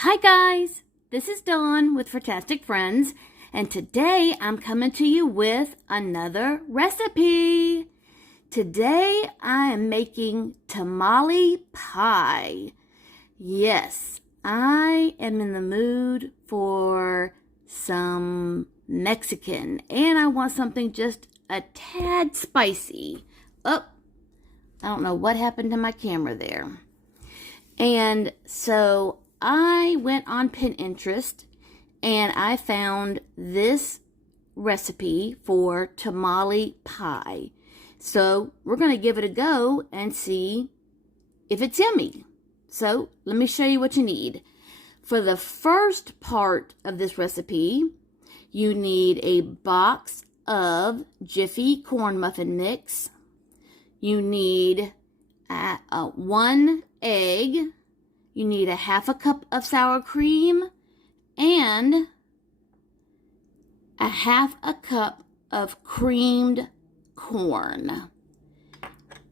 Hi guys, this is Dawn with Furtastic Friends, and today I'm coming to you with another recipe. Today I am making tamale pie. Yes, I am in the mood for some Mexican, and I want something just a tad spicy. Oh, I don't know what happened to my camera there. And so I went on Pinterest and I found this recipe for tamale pie. So we're going to give it a go and see if it's yummy. So let me show you what you need. For the first part of this recipe, you need a box of Jiffy corn muffin mix. You need one egg. You need a half a cup of sour cream and a half a cup of creamed corn.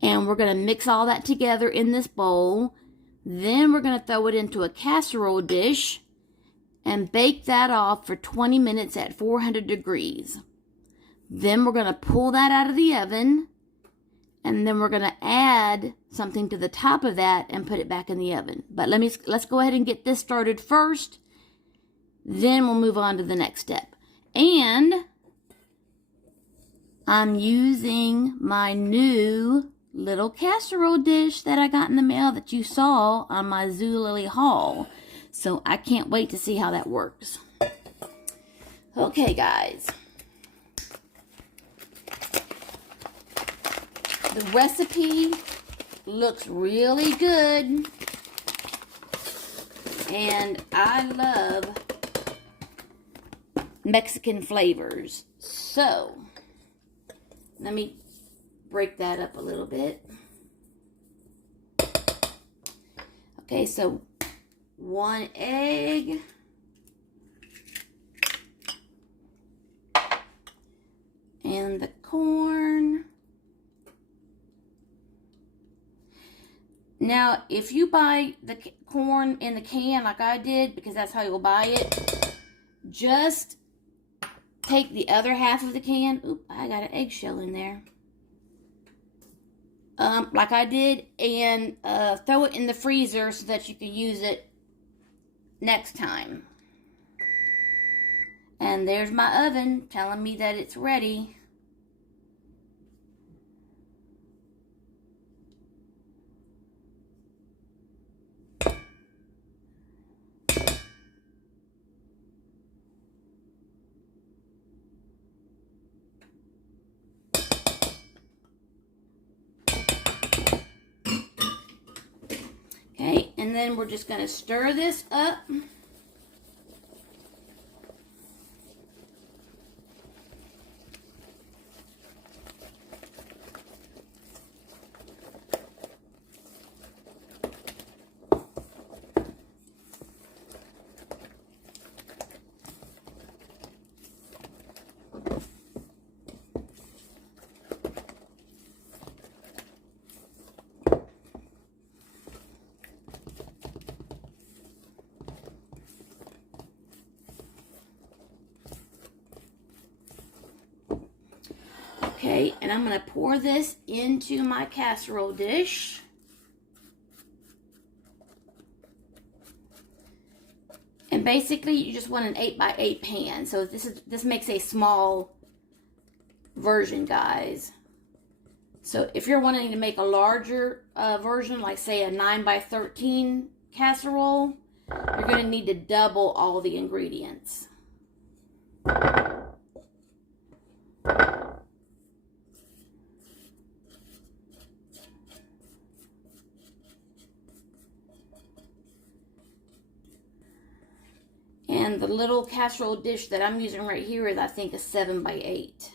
And we're going to mix all that together in this bowl. Then we're going to throw it into a casserole dish and bake that off for 20 minutes at 400 degrees. Then we're going to pull that out of the oven. And then we're going to add something to the top of that and put it back in the oven. But let's go ahead and get this started first. Then we'll move on to the next step. And I'm using my new little casserole dish that I got in the mail that you saw on my Zulily haul. So I can't wait to see how that works. Okay, guys. The recipe looks really good, and I love Mexican flavors. So, let me break that up a little bit. Okay, so one egg. And the corn. Now, if you buy the corn in the can like I did, because that's how you'll buy it, just take the other half of the can. Oop, I got an eggshell in there. Like I did, and throw it in the freezer so that you can use it next time. And there's my oven telling me that it's ready. Okay, and then we're just going to stir this up. Okay, and I'm going to pour this into my casserole dish. And basically, you just want an 8x8 pan. So this makes a small version, guys. So if you're wanting to make a larger version, like say a 9x13 casserole, you're going to need to double all the ingredients. And the little casserole dish that I'm using right here is, I think, a 7x8.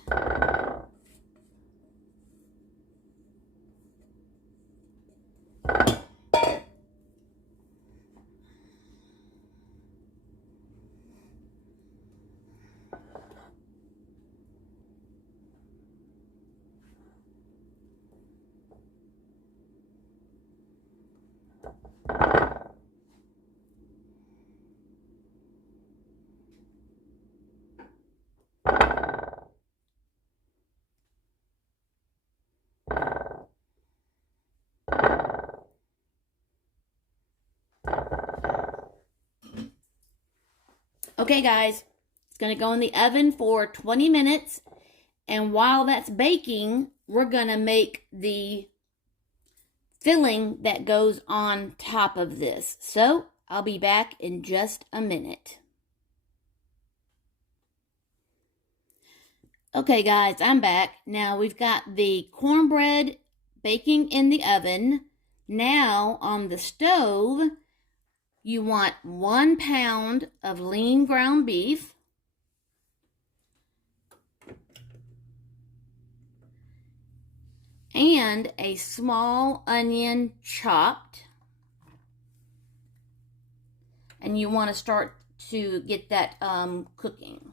Okay, guys, it's going to go in the oven for 20 minutes. And while that's baking, we're going to make the filling that goes on top of this. So I'll be back in just a minute. Okay, guys, I'm back. Now we've got the cornbread baking in the oven. Now on the stove, you want 1 pound of lean ground beef, and a small onion chopped. And you want to start to get that cooking.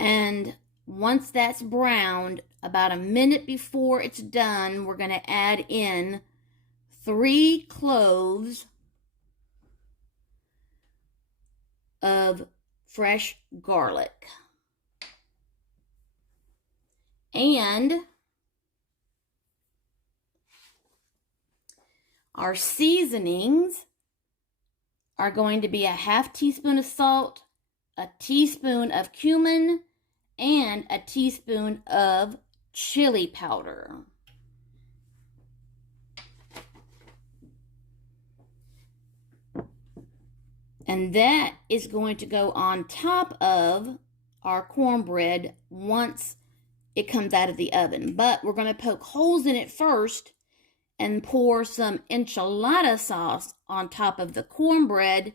And once that's browned, about a minute before it's done, we're going to add in 3 cloves of fresh garlic. And our seasonings are going to be a half teaspoon of salt, a teaspoon of cumin, and a teaspoon of chili powder. And that is going to go on top of our cornbread once it comes out of the oven. But we're going to poke holes in it first and pour some enchilada sauce on top of the cornbread.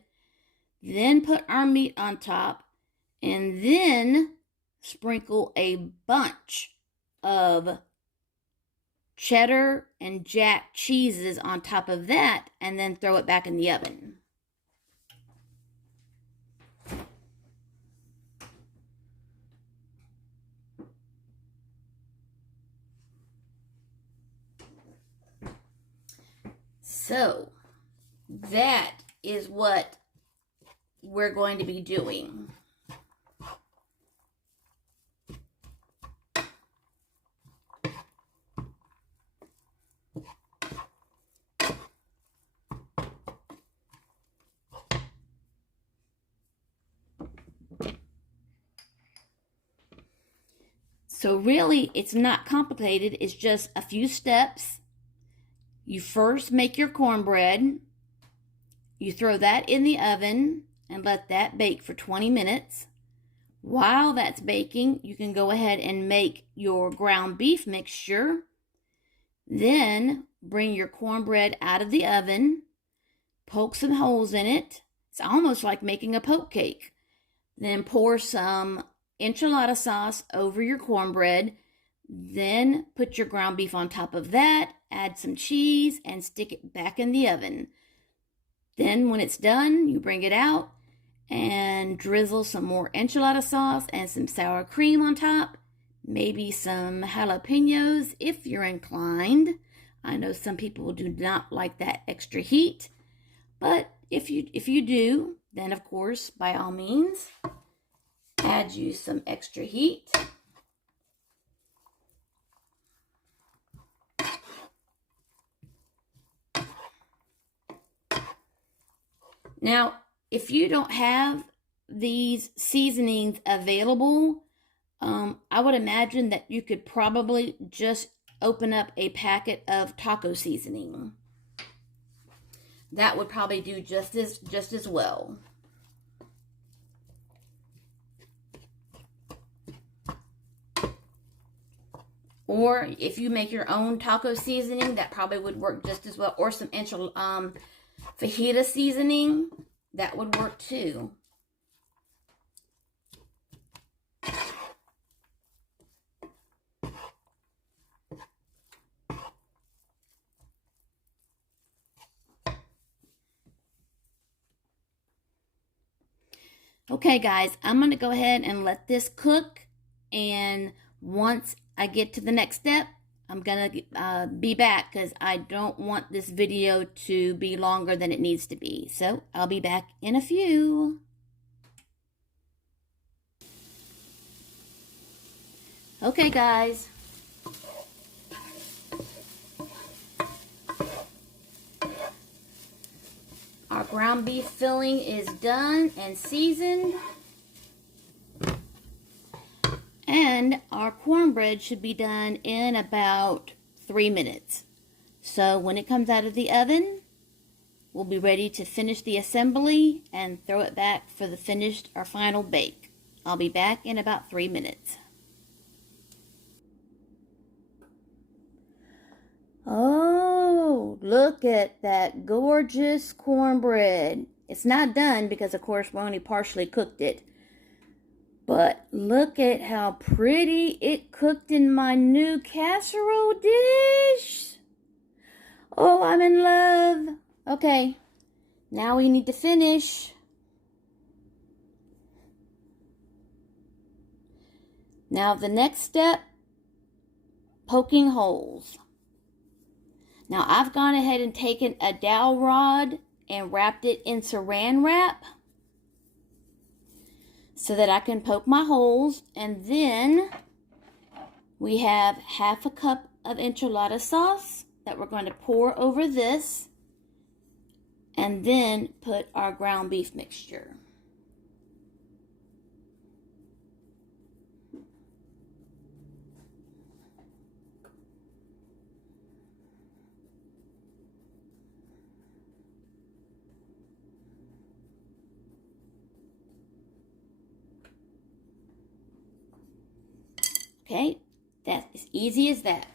Then put our meat on top. And then sprinkle a bunch of cheddar and jack cheeses on top of that, and then throw it back in the oven. So that is what we're going to be doing. So really, it's not complicated. It's just a few steps. You first make your cornbread. You throw that in the oven and let that bake for 20 minutes. While that's baking, you can go ahead and make your ground beef mixture. Then bring your cornbread out of the oven. Poke some holes in it. It's almost like making a poke cake. Then pour some enchilada sauce over your cornbread. Then put your ground beef on top of that, add some cheese, and stick it back in the oven. Then when it's done, you bring it out and drizzle some more enchilada sauce and some sour cream on top. Maybe some jalapeños if you're inclined. I know some people do not like that extra heat, but if you do, then of course, by all means, add you some extra heat. Now, if you don't have these seasonings available, I would imagine that you could probably just open up a packet of taco seasoning. That would probably do just as well. Or if you make your own taco seasoning, that probably would work just as well. Or some fajita seasoning, that would work too. Okay, guys, I'm going to go ahead and let this cook. And once I get to the next step, I'm going to be back because I don't want this video to be longer than it needs to be. So I'll be back in a few. Okay, guys. Our ground beef filling is done and seasoned. And our cornbread should be done in about 3 minutes. So when it comes out of the oven, we'll be ready to finish the assembly and throw it back for the finished or final bake. I'll be back in about 3 minutes. Oh, look at that gorgeous cornbread. It's not done because, of course, we only partially cooked it. But look at how pretty it cooked in my new casserole dish. Oh, I'm in love. Okay, now we need to finish. Now the next step, poking holes. Now I've gone ahead and taken a dowel rod and wrapped it in saran wrap so that I can poke my holes. And then we have half a cup of enchilada sauce that we're going to pour over this, and then put our ground beef mixture. Okay, that's as easy as that.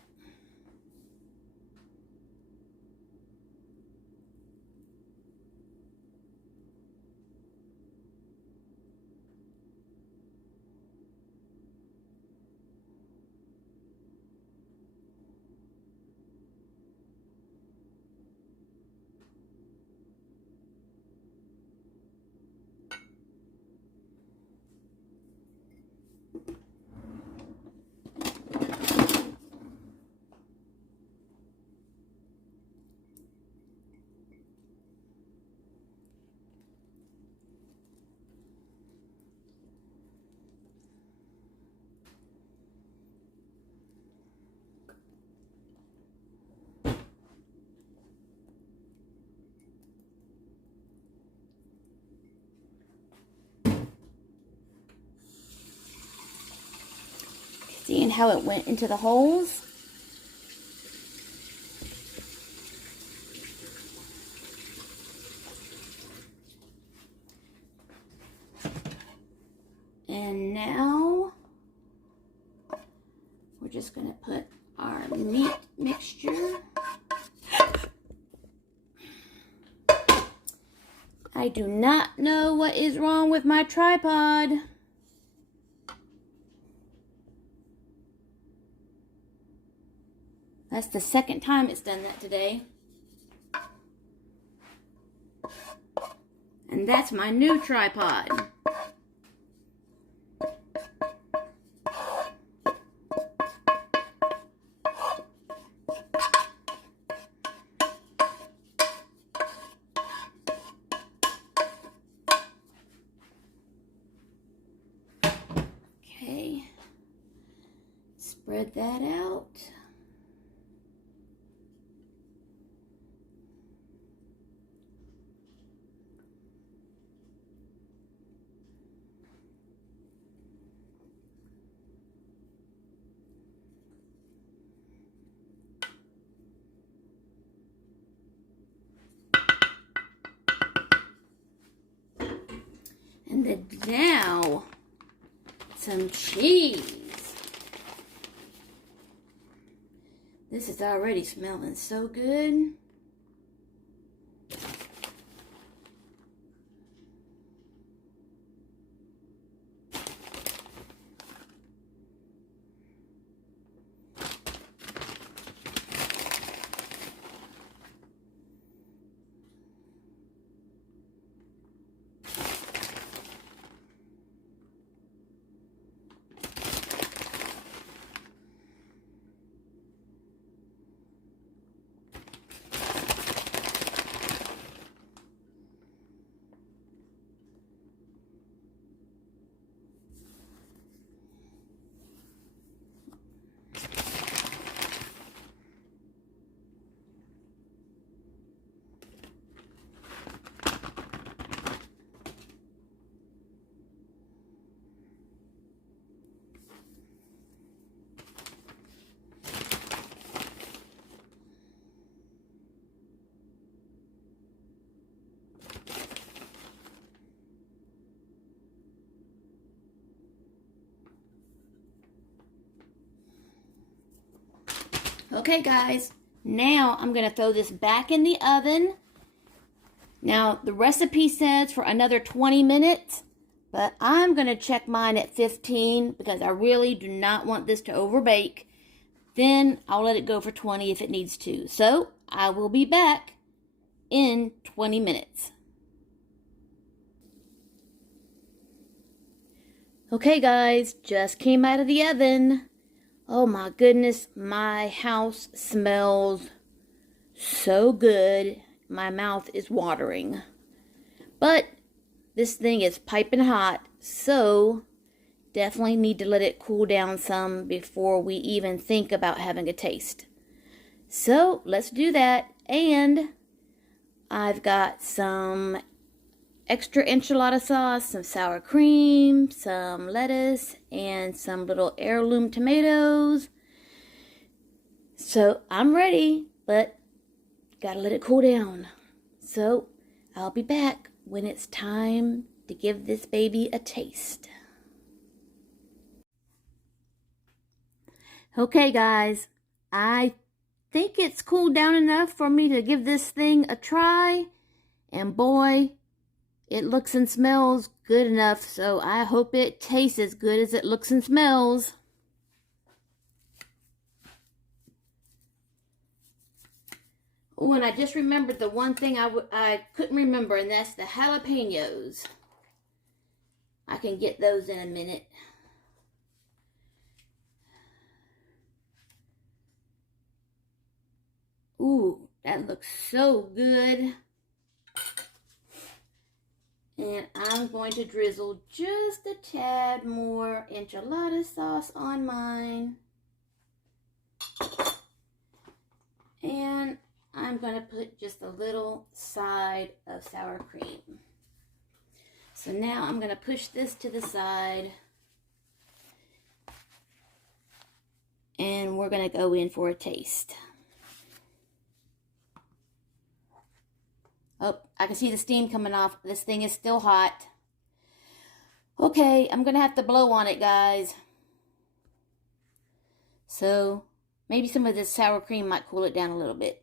Seeing how it went into the holes? And now we're just going to put our meat mixture. I do not know what is wrong with my tripod. That's the second time it's done that today. And that's my new tripod. Okay. Spread that out. And then now, some cheese. This is already smelling so good. Okay, guys, now I'm going to throw this back in the oven. Now, the recipe says for another 20 minutes, but I'm going to check mine at 15 because I really do not want this to overbake. Then I'll let it go for 20 if it needs to. So, I will be back in 20 minutes. Okay, guys, just came out of the oven. Oh my goodness, my house smells so good. My mouth is watering. But this thing is piping hot, so definitely need to let it cool down some before we even think about having a taste. So let's do that. And I've got some extra enchilada sauce, some sour cream, some lettuce, and some little heirloom tomatoes. So I'm ready, but gotta let it cool down. So I'll be back when it's time to give this baby a taste. Okay, guys, I think it's cooled down enough for me to give this thing a try. And boy, it looks and smells good enough, so I hope it tastes as good as it looks and smells. Oh, and I just remembered the one thing I couldn't remember, and that's the jalapeños. I can get those in a minute. Ooh, that looks so good. And I'm going to drizzle just a tad more enchilada sauce on mine. And I'm going to put just a little side of sour cream. So now I'm going to push this to the side. And we're going to go in for a taste. Oh, I can see the steam coming off. This thing is still hot. Okay, I'm going to have to blow on it, guys. So maybe some of this sour cream might cool it down a little bit.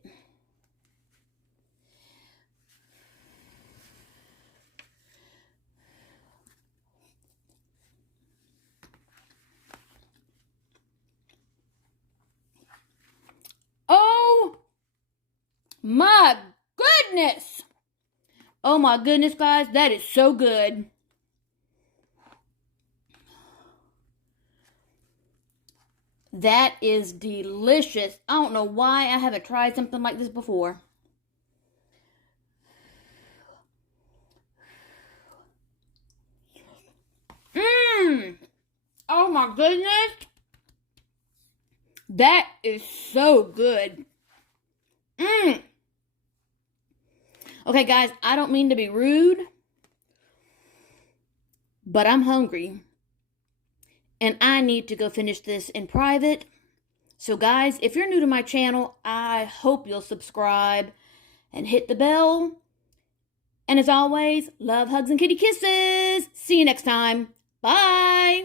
Oh my goodness! Oh my goodness, guys, that is so good. That is delicious. I don't know why I haven't tried something like this before. Oh my goodness. That is so good. Okay, guys, I don't mean to be rude, but I'm hungry. And I need to go finish this in private. So, guys, if you're new to my channel, I hope you'll subscribe and hit the bell. And as always, love, hugs, and kitty kisses. See you next time. Bye.